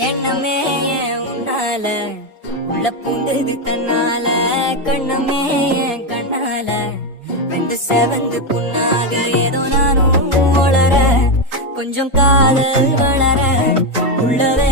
எண்ணமே உன்னால உள்ள பூந்தது தன்னால கண்ணமே கண்ணால வெந்து செவந்து புண்ணாக ஏதோ நானும் வளர கொஞ்சம் காதல் வளர உள்ளத